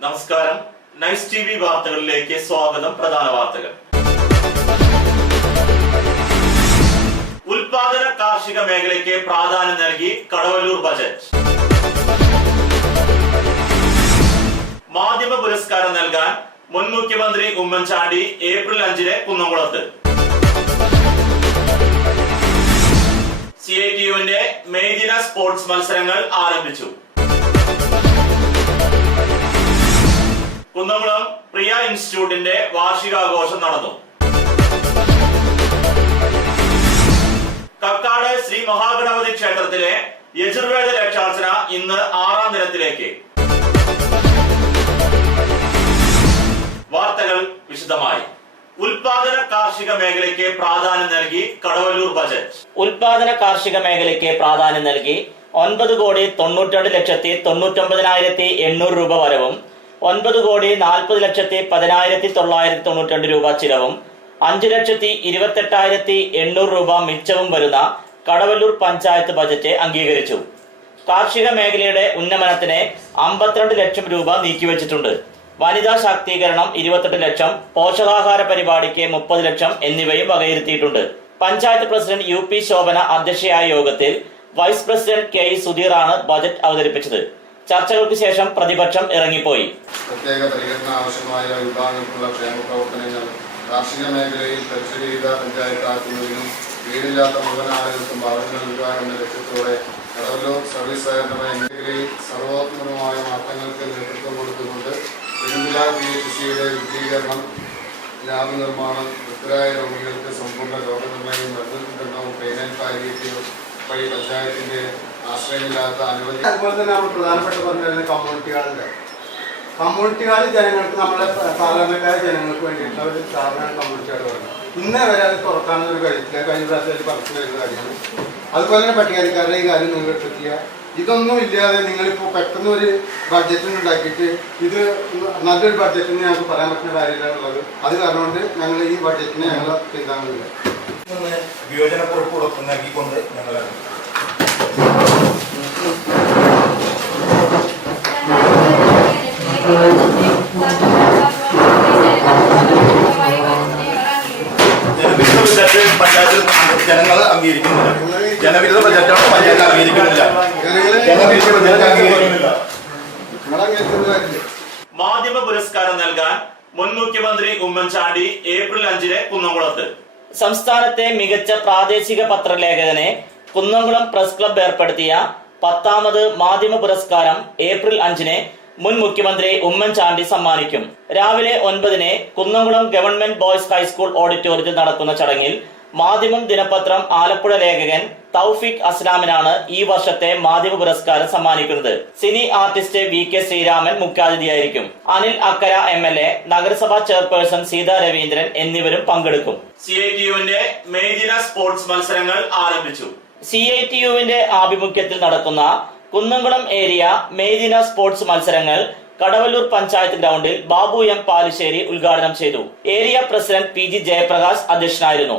നമസ്കാരം. Nice TV വാർത്തകളിലേക്ക് സ്വാഗതം. പ്രധാന വാർത്തകൾ. ഉൽപാദന കാർഷിക മേഖലയ്ക്ക് പ്രാധാന്യം നൽകി കടവല്ലൂർ ബജറ്റ്. മാധ്യമ പുരസ്കാരം നൽകാൻ മുൻ മുഖ്യമന്ത്രി ഉമ്മൻചാണ്ടി ഏപ്രിൽ 5 കുന്നംകുളത്ത്. CITUവിന്റെ മെയ്ദിന സ്പോർട്സ് മത്സരങ്ങൾ ആരംഭിച്ചു. കുന്നംകുളം പ്രിയ ഇൻസ്റ്റിറ്റ്യൂട്ടിന്റെ വാർഷികാഘോഷം നടന്നു. കക്കാട് ശ്രീ മഹാഗണപതി ക്ഷേത്രത്തിലെ യജുർവേദ രക്ഷാർച്ചന ഇന്ന് 6ാം ദിനത്തിലേക്ക്. വാർത്തകൾ വിശദമായി. ഉൽപാദന കാർഷിക മേഖലയ്ക്ക് പ്രാധാന്യം നൽകി കടവല്ലൂർ ബജറ്റ്. ഉൽപാദന കാർഷിക മേഖലയ്ക്ക് പ്രാധാന്യം നൽകി 9,92,99,800 രൂപ വരവും 9,40,10,992 രൂപ ചിലവും 5,28,800 രൂപ മിച്ചവും വരുന്ന കടവല്ലൂർ പഞ്ചായത്ത് ബജറ്റ് അംഗീകരിച്ചു. കാർഷിക മേഖലയുടെ ഉന്നമനത്തിന് 52 ലക്ഷം രൂപ നീക്കിവച്ചിട്ടുണ്ട്. വനിതാ ശാക്തീകരണം 28 ലക്ഷം, പോഷകാഹാര പരിപാടിക്ക് 30 ലക്ഷം എന്നിവയും വകയിരുത്തിയിട്ടുണ്ട്. പഞ്ചായത്ത് പ്രസിഡന്റ് UP ശോഭന അധ്യക്ഷയായ യോഗത്തിൽ വൈസ് പ്രസിഡന്റ് KE സുധീറാണ് ബജറ്റ് അവതരിപ്പിച്ചത്. ചർച്ചകൾക്ക് ശേഷം പ്രതിപക്ഷം ഇറങ്ങിപ്പോയി. പ്രത്യേക പരിഗണന ആവശ്യമായ വിഭാഗങ്ങൾക്കുള്ള ക്ഷേമ പ്രവർത്തനങ്ങൾ കാർഷിക മേഖലയിൽ പരിശീലിത പഞ്ചായത്താക്കുന്നതിനും വീടില്ലാത്ത മുഴുവൻ ആളുകൾക്കും ഭവനങ്ങൾ നൽകുക എന്ന ലക്ഷ്യത്തോടെ കടവല്ലൂർ സർവീസ് സഹകരണ മേഖലയിൽ സർവോത്മകമായ മാറ്റങ്ങൾക്ക് നേതൃത്വം കൊടുത്തുകൊണ്ട് പെരുമ്പില PHCയുടെ വിപുലീകരണം, ലാബ് നിർമ്മാണം, വൃദ്ധരായ രോഗികൾക്ക് സമ്പൂർണ്ണ രോഗനിർണയവും മരുന്ന് വിതരണവും ട്രെയിനൽ പാലിയേറ്റീവ് വഴി പഞ്ചായത്തിന്റെ ആശ്രയമില്ലാത്ത അനവധി. അതുപോലെ തന്നെ നമ്മൾ പ്രധാനപ്പെട്ട പറഞ്ഞിരുന്ന കമ്മ്യൂണിറ്റികളിൽ ജനങ്ങൾക്ക് നമ്മളെ സാധാരണക്കാര ജനങ്ങൾക്ക് വേണ്ടിയിട്ടുള്ള ഒരു സ്ഥാപനമാണ് കമ്മ്യൂണിറ്റികൾ പറയുന്നത്. ഇന്നേ വരെ അത് തുറക്കാനൊരു കഴിച്ചില്ല. കഴിഞ്ഞ പ്രാവശ്യം പറഞ്ഞു വരുന്ന കാര്യമാണ്. അതുപോലെ തന്നെ പട്ടികജാതിക്കാരുടെ ഈ കാര്യം നിങ്ങൾ എത്തിക്കുക. ഇതൊന്നും ഇല്ലാതെ നിങ്ങളിപ്പോൾ പെട്ടെന്ന് ഒരു ബഡ്ജറ്റിന് ഉണ്ടാക്കിയിട്ട് ഇത് നല്ലൊരു ബഡ്ജറ്റിന് ഞങ്ങൾക്ക് പറയാൻ പറ്റുന്ന കാര്യമില്ല ഉള്ളത്. അത് കാരണം കൊണ്ട് ഞങ്ങൾ ഈ ബഡ്ജറ്റിനെ ഞങ്ങൾ പിന്താങ്ങുന്നില്ല. വിയോജനക്കുറിപ്പ് നൽകിക്കൊണ്ട് ഞങ്ങൾ പഞ്ചായത്തിൽ ജനങ്ങൾ അംഗീകരിക്കുന്നില്ല. ജനവിരുദ്ധ ബജറ്റാണ് പഞ്ചായത്ത് അംഗീകരിക്കുന്നില്ല. മാധ്യമ പുരസ്കാരം നൽകാൻ മുൻ മുഖ്യമന്ത്രി ഉമ്മൻചാണ്ടി ഏപ്രിൽ 5 കുന്നംകുളത്ത്. സംസ്ഥാനത്തെ മികച്ച പ്രാദേശിക പത്രലേഖകനെ കുന്നംകുളം പ്രസ് ക്ലബ്ബ് ഏർപ്പെടുത്തിയ 10ാമത് മാധ്യമ പുരസ്കാരം ഏപ്രിൽ 5 മുൻ മുഖ്യമന്ത്രി ഉമ്മൻചാണ്ടി സമ്മാനിക്കും. രാവിലെ 9 കുന്നംകുളം ഗവൺമെന്റ് ബോയ്സ് ഹൈസ്കൂൾ ഓഡിറ്റോറിയത്തിൽ നടക്കുന്ന ചടങ്ങിൽ മാധ്യമം ദിനപത്രം ആലപ്പുഴ ലേഖകൻ തൗഫീഖ് അസ്ലാമിനാണ് ഈ വർഷത്തെ മാധ്യമ പുരസ്കാരം സമ്മാനിക്കുന്നത്. സിനി ആർട്ടിസ്റ്റ് VK ശ്രീരാമൻ മുഖ്യാതിഥിയായിരിക്കും. അനിൽ അക്കര MLA, നഗരസഭാ ചെയർപേഴ്സൺ സീതാ രവീന്ദ്രൻ എന്നിവരും പങ്കെടുക്കും. CITUവിന്റെ മെയ്ദിന സ്പോർട്സ് മത്സരങ്ങൾ ആരംഭിച്ചു. CITUവിന്റെ ആഭിമുഖ്യത്തിൽ നടക്കുന്ന കുന്നംകുളം ഏരിയ മെയ്ദിന സ്പോർട്സ് മത്സരങ്ങൾ കടവല്ലൂർ പഞ്ചായത്ത് ഗ്രൗണ്ടിൽ ബാബു M പാലിശ്ശേരി ഉദ്ഘാടനം ചെയ്തു. ഏരിയ പ്രസിഡന്റ് PG ജയപ്രകാശ് അധ്യക്ഷനായിരുന്നു.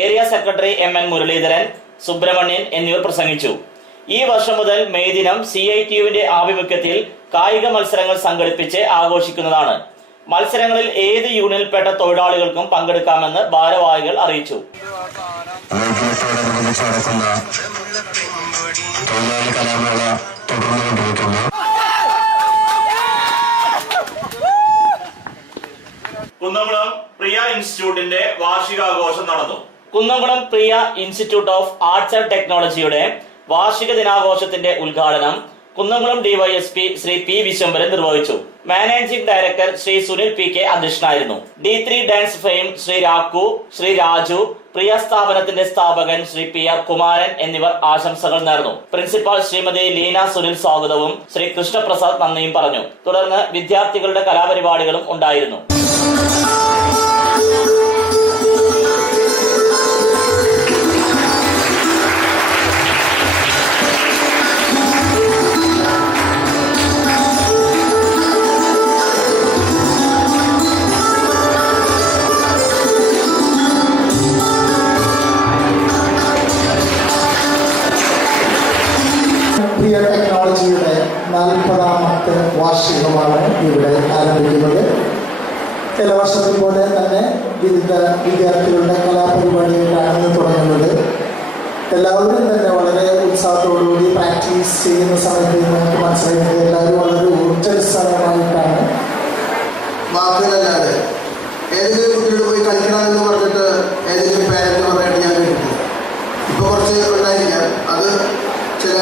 Area secretary MN Muraleedharan, Subramanian എന്നിവർ പ്രസംഗിച്ചു. ഈ വർഷം മുതൽ മെയ്ദിനം CITUവിന്റെ ആഭിമുഖ്യത്തിൽ കായിക മത്സരങ്ങൾ സംഘടിപ്പിച്ച് ആഘോഷിക്കുന്നതാണ്. മത്സരങ്ങളിൽ ഏത് യൂണിയനിൽപ്പെട്ട തൊഴിലാളികൾക്കും പങ്കെടുക്കാമെന്ന് ഭാരവാഹികൾ അറിയിച്ചു. കുന്നംകുളം പ്രിയ ഇൻസ്റ്റിറ്റ്യൂട്ടിന്റെ വാർഷികാഘോഷം നടന്നു. കുന്നംകുളം പ്രിയ ഇൻസ്റ്റിറ്റ്യൂട്ട് ഓഫ് ആർട്സ് ആൻഡ് ടെക്നോളജിയുടെ വാർഷിക ദിനാഘോഷത്തിന്റെ ഉദ്ഘാടനം കുന്നംകുളം DYSP ശ്രീ P വിശ്വംഭരൻ നിർവഹിച്ചു. Managing director Shri Sunil PK അധ്യക്ഷനായിരുന്നു. D3 dance fame Shri Rakku, Shri Raju, പ്രിയ സ്ഥാപനത്തിന്റെ സ്ഥാപകൻ ശ്രീ PR കുമാരൻ എന്നിവർ ആശംസകൾ നേർന്നു. പ്രിൻസിപ്പാൾ ശ്രീമതി ലീന സുനിൽ സ്വാഗതവും ശ്രീ കൃഷ്ണപ്രസാദ് നന്ദിയും പറഞ്ഞു. തുടർന്ന് വിദ്യാർത്ഥികളുടെ കലാപരിപാടികളും ഉണ്ടായിരുന്നു. ടെക്നോളജിയുടെ 40ാമത്തെ വാർഷികമാണ് ഇവിടെ ആരംഭിക്കുന്നത്. എല്ലാ വർഷത്തിൽ പോലെ തന്നെ വിവിധ വിദ്യാർത്ഥികളുടെ കലാപരിപാടികളാണ് തുടങ്ങുന്നത്. എല്ലാവരും തന്നെ വളരെ ഉത്സാഹത്തോടുകൂടി പ്രാക്ടീസ് ചെയ്യുന്ന സമയത്ത് നമുക്ക് മനസ്സിലാക്കുന്നത് എല്ലാവരും വളരെ ഊർജ്ജസ്വലമായിട്ടാണ്. വാക്കുകളല്ലാതെ ഏതെങ്കിലും കുട്ടികൾ പോയി കളിക്കണമെന്ന് പറഞ്ഞിട്ട് ഏതെങ്കിലും പേരന്റ് പറഞ്ഞിട്ട് ഞാൻ കേട്ടിട്ടില്ല. ഇപ്പോൾ കുറച്ച് ഉണ്ടായിരിക്കാം. അത് ചില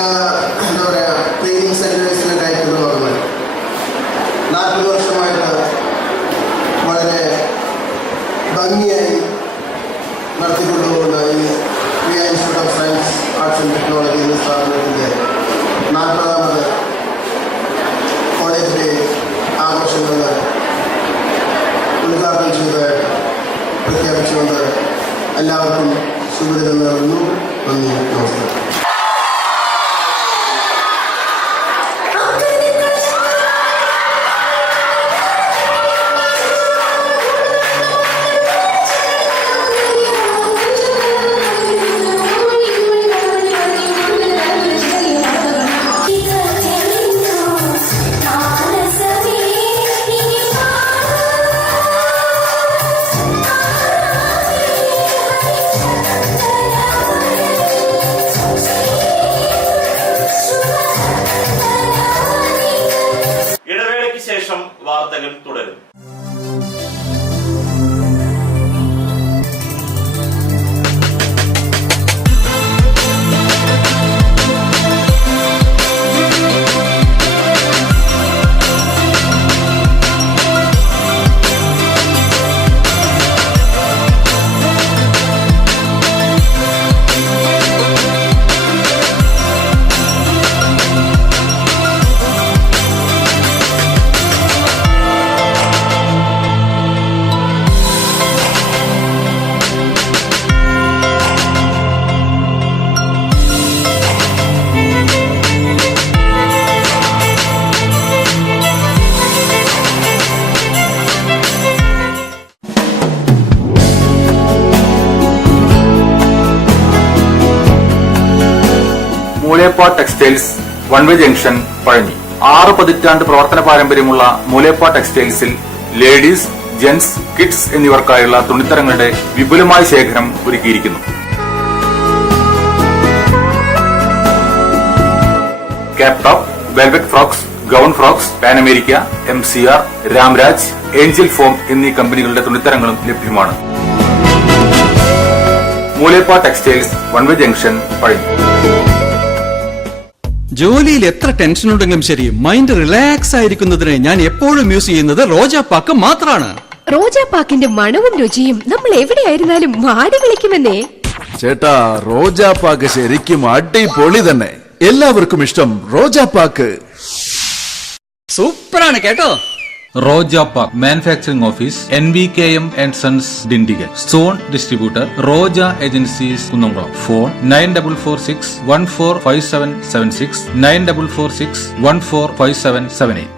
എന്താ പറയുക ട്രെയിനിങ് സെന്റേഴ്സിലൊക്കെ അയക്കുന്ന ഭാഗങ്ങൾ 40 വർഷമായിട്ട് വളരെ ഭംഗിയായി നടത്തിക്കൊണ്ടുപോകുന്ന ഈ Priya institute of science arts and technology എന്ന സ്ഥാപനത്തിൻ്റെ 40ാമത് കോളേജ് ഡേ ആഘോഷങ്ങൾ ഉദ്ഘാടനം ചെയ്ത് പ്രഖ്യാപിച്ചുകൊണ്ട് എല്ലാവർക്കും ശുഭദിനം നേർന്നു. നന്ദി, നമസ്കാരം. ശേഷം വാർത്തകൾ തുടരും. മൂലേപ്പ ടെക്സ്റ്റൈൽസ് വൺവേ ജംഗ്ഷൻ പഴഞ്ഞി. 6 പതിറ്റാണ്ട് പ്രവർത്തന പാരമ്പര്യമുള്ള മൂലേപ്പ ടെക്സ്റ്റൈൽസിൽ ലേഡീസ്, ജെന്റ്സ്, കിഡ്സ് എന്നിവർക്കായുള്ള തുണിത്തരങ്ങളുടെ വിപുലമായ ശേഖരം ഒരുക്കിയിരിക്കുന്നു. Cap top, velvet frocks, gown frocks, pan America, MCR, Ramraj, Angel form എന്നീ കമ്പനികളുടെ തുണിത്തരങ്ങളും ലഭ്യമാണ്. മൂലേപ്പ ടെക്സ്റ്റൈൽസ് വൺവേ ജംഗ്ഷൻ പഴഞ്ഞി. ജോലിയിൽ എത്ര ടെൻഷൻ ഉണ്ടെങ്കിലും ശരി, മൈൻഡ് റിലാക്സ് ആയിരിക്കുന്നതിന് ഞാൻ എപ്പോഴും യൂസ് ചെയ്യുന്നത് റോജാ പാക്ക് മാത്രമാണ്. റോജാ പാക്കിന്റെ മണവും രുചിയും നമ്മൾ എവിടെയായിരുന്നാലും മാടി വിളിക്കുമെന്നേ. ചേട്ടാ, റോജാ പാക്ക് ശരിക്കും അടിപൊളി തന്നെ. എല്ലാവർക്കും ഇഷ്ടം റോജാ പാക്ക്. സൂപ്പറാണ് കേട്ടോ. Roja pack manufacturing office NVKM & Sons Dindigul. Zone distributor Roja agencies Kunnamkulam. Phone 9446145776 9446145778.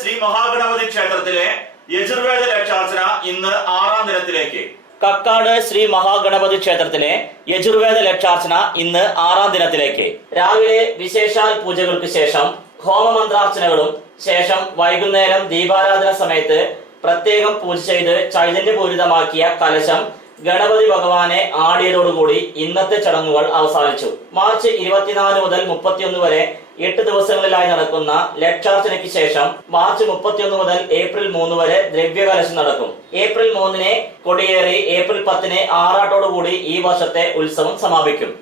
Shri Mahaganapathi ക്ഷേത്രത്തിലെ യജുർവേദ ലക്ഷാർച്ചന ഇന്ന് 6ാം ദിനത്തിലേക്ക്. കക്കാട് ശ്രീ മഹാഗണപതി ക്ഷേത്രത്തിലെ യജുർവേദ ലക്ഷാർച്ചന ഇന്ന് 6ാം ദിനത്തിലേക്ക്. രാവിലെ വിശേഷാൽ പൂജകൾക്ക് ശേഷം ഹോമമന്ത്രാർച്ചനകളും ശേഷം വൈകുന്നേരം ദീപാരാധന സമയത്ത് പ്രത്യേകം പൂജ ചെയ്ത് ചൈതന്യപൂരിതമാക്കിയ കലശം ഗണപതി ഭഗവാനെ ആടിയതോടുകൂടി ഇന്നത്തെ ചടങ്ങുകൾ അവസാനിച്ചു. മാർച്ച് 24 മുതൽ 31 വരെ 8 ദിവസങ്ങളിലായി നടക്കുന്ന ലക്ഷാർച്ചനയ്ക്ക് ശേഷം മാർച്ച് 31 മുതൽ ഏപ്രിൽ 3 വരെ ദ്രവ്യകലശം നടക്കും. ഏപ്രിൽ 3-ന് കൊടിയേറി ഏപ്രിൽ 10-ന് ആറാട്ടോടുകൂടി ഈ വർഷത്തെ ഉത്സവം സമാപിക്കും.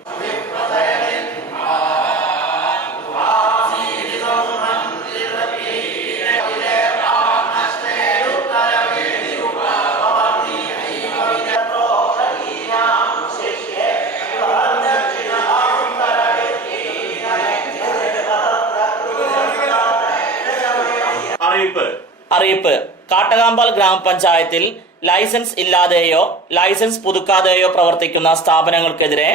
അറിയിപ്പ്. കാട്ടകാമ്പാൽ ഗ്രാമപഞ്ചായത്തിൽ ലൈസൻസ് ഇല്ലാതെയോ ലൈസൻസ് പുതുക്കാതെയോ പ്രവർത്തിക്കുന്ന സ്ഥാപനങ്ങൾക്കെതിരെ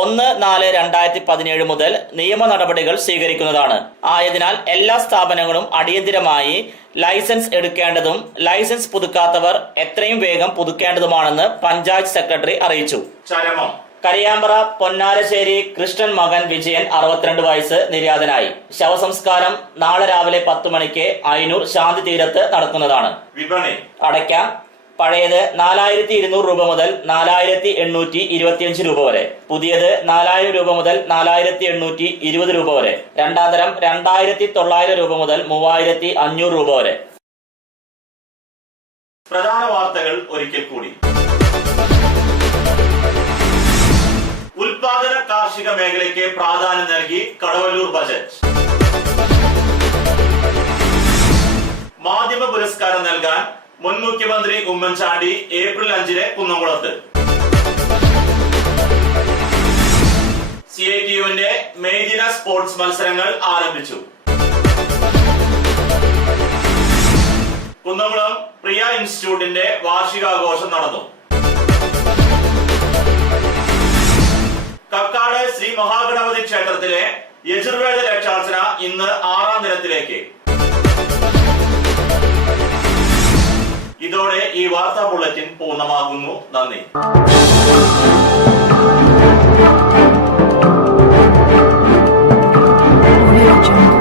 1/4/2017 മുതൽ നിയമ നടപടികൾ സ്വീകരിക്കുന്നതാണ്. ആയതിനാൽ എല്ലാ സ്ഥാപനങ്ങളും അടിയന്തിരമായി ലൈസൻസ് എടുക്കേണ്ടതും ലൈസൻസ് പുതുക്കാത്തവർ എത്രയും വേഗം പുതുക്കേണ്ടതുമാണെന്ന് പഞ്ചായത്ത് സെക്രട്ടറി അറിയിച്ചു. ചരമം. കരിയാമ്പ്ര പൊന്നാരശ്ശേരി കൃഷ്ണൻ മകൻ വിജയൻ 62 വയസ്സ് നിര്യാതനായി. ശവസംസ്കാരം നാളെ രാവിലെ 10 മണിക്ക് അയനൂർ ശാന്തി തീരത്ത് നടക്കുന്നതാണ്. വിപണി. അടയ്ക്ക പഴയത് 4200 രൂപ മുതൽ 4825 രൂപ വരെ, പുതിയത് 4000 രൂപ മുതൽ 4820 രൂപ വരെ, രണ്ടാം തരം 2900 രൂപ മുതൽ 3500 രൂപ വരെ. പ്രധാന വാർത്തകൾ ഒരിക്കൽ കൂടി. ഉൽപാദന കാർഷിക മേഖലയ്ക്ക് പ്രാധാന്യം നൽകി കടവല്ലൂർ ബജറ്റ്. മാധ്യമ പുരസ്കാരം നൽകാൻ മുൻ മുഖ്യമന്ത്രി ഉമ്മൻചാണ്ടി ഏപ്രിൽ 5-ന് കുന്നംകുളത്ത്. CITUവിന്റെ മെയ്ദിന സ്പോർട്സ് മത്സരങ്ങൾ ആരംഭിച്ചു. കുന്നംകുളം പ്രിയ ഇൻസ്റ്റിറ്റ്യൂട്ടിന്റെ വാർഷികാഘോഷം നടന്നു. കക്കാട് ശ്രീ മഹാഗണപതി ക്ഷേത്രത്തിലെ യജുർവേദ ലക്ഷാർച്ചന ഇന്ന് 6ാം ദിനത്തിലേക്ക്. ഇതോടെ ഈ വാർത്താ ബുള്ളറ്റിൻ പൂർണ്ണമാകുന്നു. നന്ദി. Audio Jungle.